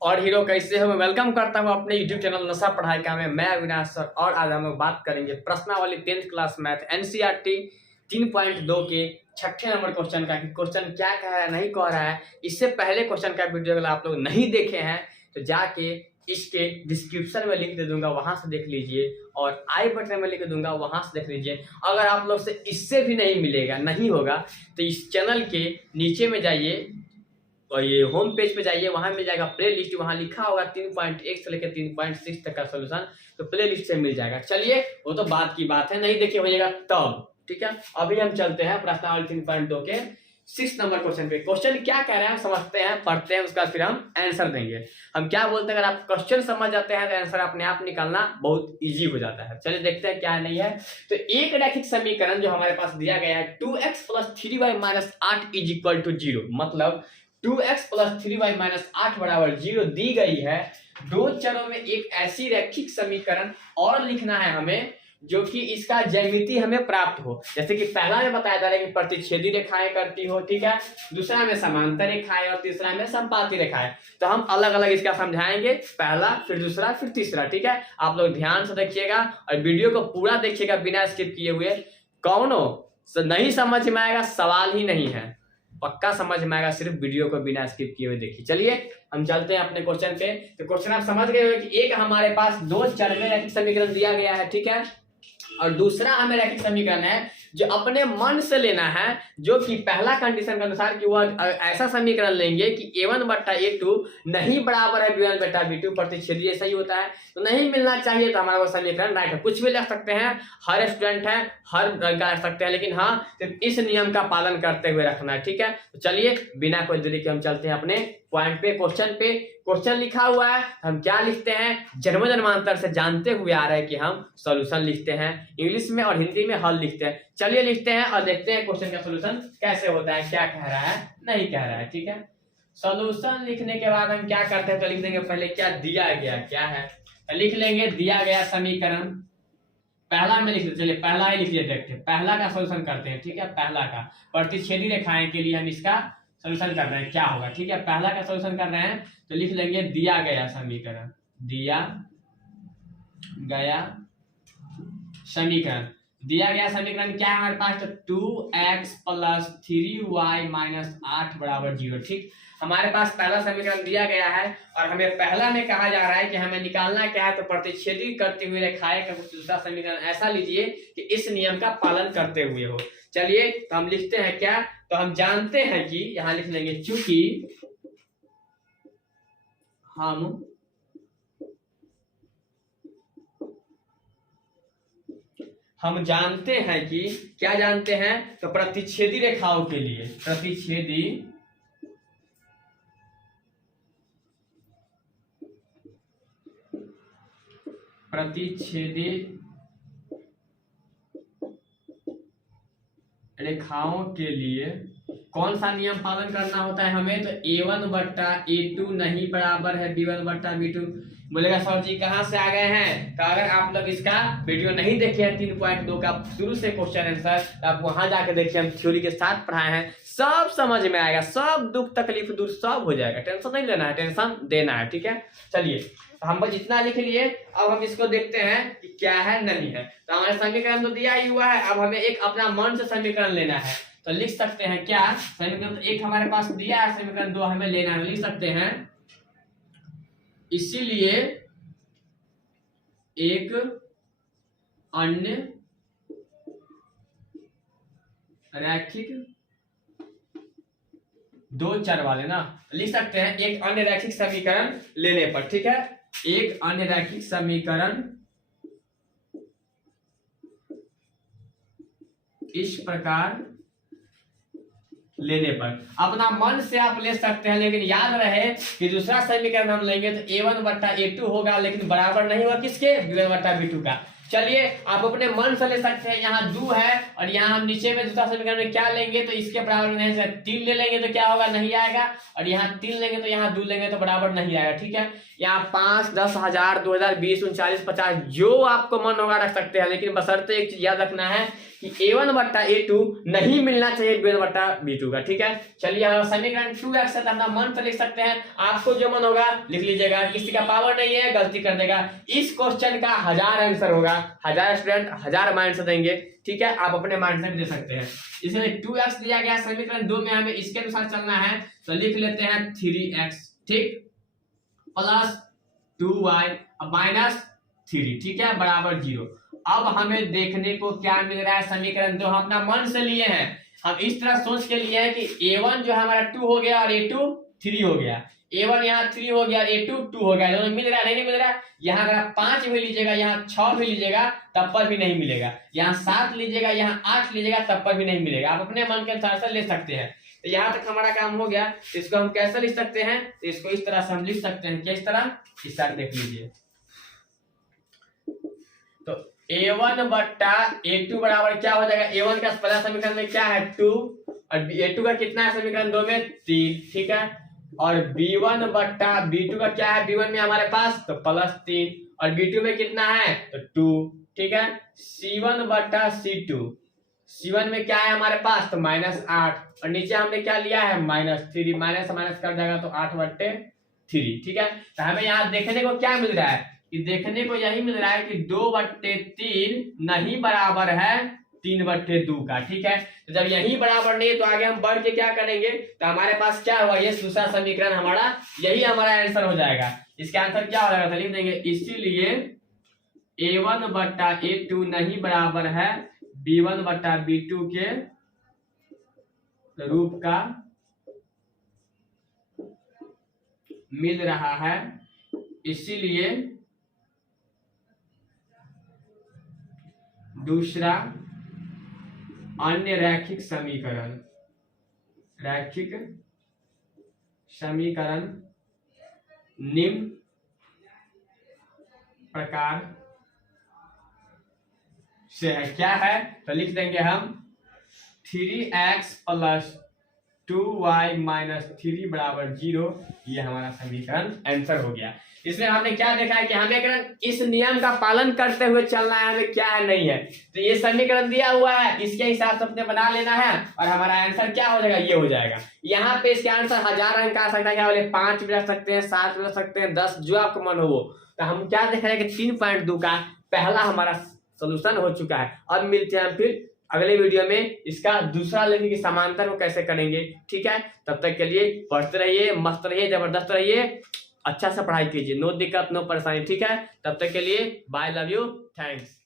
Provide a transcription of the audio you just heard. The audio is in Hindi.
और हीरो कैसे हो। मैं वेलकम करता हूं अपने यूट्यूब चैनल नशा पढ़ाई का में। मैं अविनाश सर और आज हम लोग बात करेंगे प्रश्नावली 10th क्लास मैथ एनसीईआरटी 3.2 के 6ठे नंबर क्वेश्चन का कि क्वेश्चन क्या कह रहा है नहीं कह रहा है। इससे पहले क्वेश्चन का वीडियो अगर आप लोग नहीं देखे हैं तो जाके इसके डिस्क्रिप्शन में लिंक दे दूंगा, वहां से देख लीजिए और आई बटन में लिख दूंगा, वहां से देख लीजिए। अगर आप लोग से इससे भी नहीं होगा तो इस चैनल के नीचे में जाइए और ये होम पेज पे जाइए, वहां मिल जाएगा प्ले लिस्ट, वहां लिखा होगा 3.1 से लेकर 3.6 तक का सोल्यूशन, तो प्ले लिस्ट से मिल जाएगा। चलिए वो तो बात की बात है, नहीं देखे होइएगा तब, ठीक है। अभी हम चलते हैं प्रश्नावली 3.2 के 6 नंबर क्वेश्चन पे। क्वेश्चन क्या कह रहे हैं हम समझते हैं, पढ़ते हैं, उसका फिर हम आंसर देंगे। हम क्या बोलते हैं, अगर आप क्वेश्चन समझ जाते हैं तो आंसर अपने आप निकालना बहुत इजी हो जाता है। चलिए देखते हैं क्या है नहीं है। तो एक रैखिक समीकरण जो हमारे पास दिया गया है 2x + 3y - 8 = 0, मतलब 2x + 3y - 8 = 0 दी गई है। दो चरों में एक ऐसी रैखिक समीकरण और लिखना है हमें जो कि इसका ज्यामिति हमें प्राप्त हो। जैसे कि पहला में बताया जा रहा है कि प्रतिच्छेदी रेखाएं करती हो, ठीक है, दूसरा में समांतर रेखाएं और तीसरा में समपाती रेखाएं। तो हम अलग अलग इसका समझाएंगे, पहला फिर दूसरा फिर तीसरा, ठीक है। आप लोग ध्यान से देखिएगा और वीडियो को पूरा देखिएगा बिना स्किप किए हुए। कौनो नहीं समझ में आएगा सवाल ही नहीं है, पक्का समझ में आएगा, सिर्फ वीडियो को बिना स्किप किए हुए देखिए। चलिए हम चलते हैं अपने क्वेश्चन पे। तो क्वेश्चन आप समझ गए हो कि एक हमारे पास दो चर में रैखिक समीकरण दिया गया है, ठीक है, और दूसरा हमें रैखिक समीकरण है जो अपने मन से लेना है, जो कि पहला कंडीशन के अनुसार कि वह ऐसा समीकरण लेंगे कि a1 / a2 नहीं बराबर है b1 / b2, प्रतिच्छेदी ऐसा ही होता है, तो नहीं मिलना चाहिए, तो हमारा वो समीकरण राइट है। कुछ भी लिख सकते हैं, हर स्टूडेंट है हर रंग का लिख सकते हैं, लेकिन हाँ सिर्फ इस नियम का पालन करते हुए रखना है, ठीक है। तो चलिए बिना कोई देरी के हम चलते हैं अपने पॉइंट पे। क्वेश्चन पे क्वेश्चन लिखा हुआ है, हम क्या लिखते हैं, जन्म जन्मांतर से जानते हुए आ रहा है कि हम सॉल्यूशन लिखते हैं, इंग्लिश में और हिंदी में हल लिखते हैं। चलिए लिखते हैं और देखते हैं क्वेश्चन का सॉल्यूशन कैसे होता है, क्या कह रहा है नहीं कह रहा है, ठीक है। सॉल्यूशन लिखने के बाद हम क्या करते हैं, तो लिख देंगे पहले क्या दिया गया क्या है, तो लिख लेंगे दिया गया समीकरण। पहला में लिख लेते, चलिए पहला ही लिख लेते हैं, पहला का सॉल्यूशन करते हैं, ठीक है। पहला का प्रतिच्छेदी रेखाएं के लिए हम इसका सॉल्यूशन कर रहे हैं, क्या होगा, ठीक है। पहला का सॉल्यूशन कर रहे हैं तो लिख लेंगे दिया गया समीकरण, दिया गया समीकरण। दिया गया समीकरण क्या है हमारे पास, तो 2x + 3y - 8 = 0, ठीक। हमारे पास पहला समीकरण दिया गया है और हमें पहला में कहा जा रहा है कि हमें निकालना क्या है, तो प्रतिच्छेदी करते हुए रेखाएं का कुछ दूसरा समीकरण ऐसा लीजिए कि इस नियम का पालन करते हुए हो। चलिए तो हम लिखते हैं क्या, तो हम जानते हैं कि यहां लिख लेंगे चूंकि हम जानते हैं कि क्या जानते हैं, तो प्रतिच्छेदी रेखाओं के लिए प्रतिच्छेदी रेखाओं के लिए कौन सा नियम पालन करना होता है हमें, तो a1 / a2 नहीं बराबर है b1 / b2। बोलेगा सर जी कहां से आ गए हैं, तो अगर आप लोग इसका वीडियो नहीं देखे हैं 3.2 का शुरू से क्वेश्चन आंसर, तो आप वहां जाकर देखिए, हम थ्योरी के साथ पढ़ाए हैं, सब समझ में आएगा, सब दुख तकलीफ दूर सब हो जाएगा। टेंशन नहीं लेना है, टेंशन देना है, ठीक है। चलिए तो हम बस इतना लिख लिए, अब हम इसको देखते हैं कि क्या है नहीं है। तो हमारा समीकरण तो दिया ही हुआ है, अब हमें एक अपना मन से समीकरण लेना है, तो लिख सकते हैं क्या, समीकरण तो एक हमारे पास दिया है, समीकरण 2 हमें लेना है, लिख सकते हैं इसीलिए एक अन्य रैखिक दो चर वाले ना, लिख सकते हैं एक अन्य रैखिक समीकरण लेने पर, ठीक है, एक अन्य रैखिक समीकरण इस प्रकार लेने पर। अपना मन से आप ले सकते हैं, लेकिन याद रहे कि दूसरा समीकरण हम लेंगे तो a1 / a2 होगा, लेकिन बराबर नहीं होगा किसके, b1 / b2 का। चलिए आप अपने मन से ले सकते हैं, यहाँ 2 है और यहाँ हम नीचे में दूसरा समीकरण में क्या लेंगे तो इसके बराबर नहीं है, 3 ले लेंगे तो क्या होगा, नहीं आएगा, और यहाँ 3 लेंगे तो यहाँ 2 लेंगे तो बराबर नहीं आएगा। ठीक है, यहाँ 5, 10, 1000, 2000, 20, 39, 50 जो आपको मन होगा रख सकते हैं, लेकिन बशर्ते एक चीज याद रखना है कि A1 बट्टा A2 नहीं मिलना चाहिए B1 बट्टा B2 का। ठीक है, चलिए समीकरण 2x है तो अपना मन से लिख सकते हैं, आपको जो मन होगा लिख लीजिएगा, किसी का पावर नहीं है गलती कर देगा। इस क्वेश्चन का 1000 आंसर होगा, 1000 स्टूडेंट 1000 माइंड से देंगे। ठीक है, आप अपने माइंड से भी दे सकते हैं। इसमें 2x दिया गया, समीकरण 2 में हमें इसके अनुसार चलना है तो लिख लेते हैं 3x, ठीक, प्लस 2y माइनस 3, ठीक है, बराबर 0। अब हमें देखने को क्या मिल रहा है, समीकरण 2 हम अपना मन से लिए हैं, हम इस तरह सोच के लिए हैं कि A1 जो है हमारा 2 हो गया और A2 3 हो गया, A1 यहाँ 3 हो गया और A2 2 हो गया, दोनों मिल रहा है नहीं मिल रहा है। यहाँ अगर आप 5 भी लीजिएगा, यहाँ 6 भी लीजिएगा तब पर भी नहीं मिलेगा, यहाँ 7 लीजिएगा, यहाँ 8 लीजिएगा तब पर भी नहीं मिलेगा। आप अपने मन के अनुसार से ले सकते हैं। तो यहाँ तक हमारा काम हो गया। इसको हम कैसे लिख सकते हैं, तो इसको इस तरह से हम लिख सकते हैं, किस तरह, इस तरह देख लीजिए। तो A1 बट्टा A2 बराबर क्या हो जाएगा, A1 का पहला समीकरण में क्या है 2 और A2 का कितना है समीकरण 2 में 3, ठीक है, और B1 बट्टा B2 का क्या है, B1 में हमारे पास तो प्लस 3 और B2 में कितना है तो 2, ठीक है, C1 बट्टा C2, C1 में क्या है हमारे पास तो -8 और नीचे हमने क्या लिया है -3, माइनस माइनस कर जाएगा तो 8/3, ठीक है। तो हमें यहाँ देखने को क्या मिल रहा है कि देखने को यही मिल रहा है कि 2/3 नहीं बराबर है 3/2 का, ठीक है। तो जब यही बराबर नहीं है तो आगे हम बढ़ के क्या करेंगे, तो हमारे पास क्या हुआ, ये दूसरा समीकरण हमारा, यही हमारा आंसर हो जाएगा। इसका आंसर क्या हो जाएगा, लिख देंगे इसीलिए A1 बट्टा A2 नहीं बराबर है B1 बट्टा B2 के रूप का मिल रहा है, इसीलिए दूसरा अन्य रैखिक समीकरण निम्न प्रकार से है। क्या है तो लिख देंगे हम 3x प्लस 2y माइनस 3 बराबर 0, ये हमारा समीकरण आंसर हो गया। इसमें हमने क्या देखा है कि हमें अगर इस नियम का पालन करते हुए चलना है, हमें क्या है नहीं है, तो ये समीकरण दिया हुआ है, इसके हिसाब से अपने बना लेना है और हमारा आंसर क्या हो जाएगा, ये हो जाएगा। यहाँ पे इसका आंसर 1000 अंक आ सकता है, क्या बोले 5 भी रख सकते हैं, 7 भी रख सकते हैं, 10 जो आपको मन हो वो। तो हम क्या देख रहे हैं कि 3.2 का पहला हमारा सोल्यूशन हो चुका है। अब मिलते हैं फिर अगले वीडियो में इसका दूसरा लेने की समांतर को कैसे करेंगे, ठीक है। तब तक के लिए पढ़ते रहिए, मस्त रहिए, जबरदस्त रहिए, अच्छा से पढ़ाई कीजिए, नो दिक्कत नो परेशानी, ठीक है। तब तक के लिए बाय, लव यू, थैंक्स।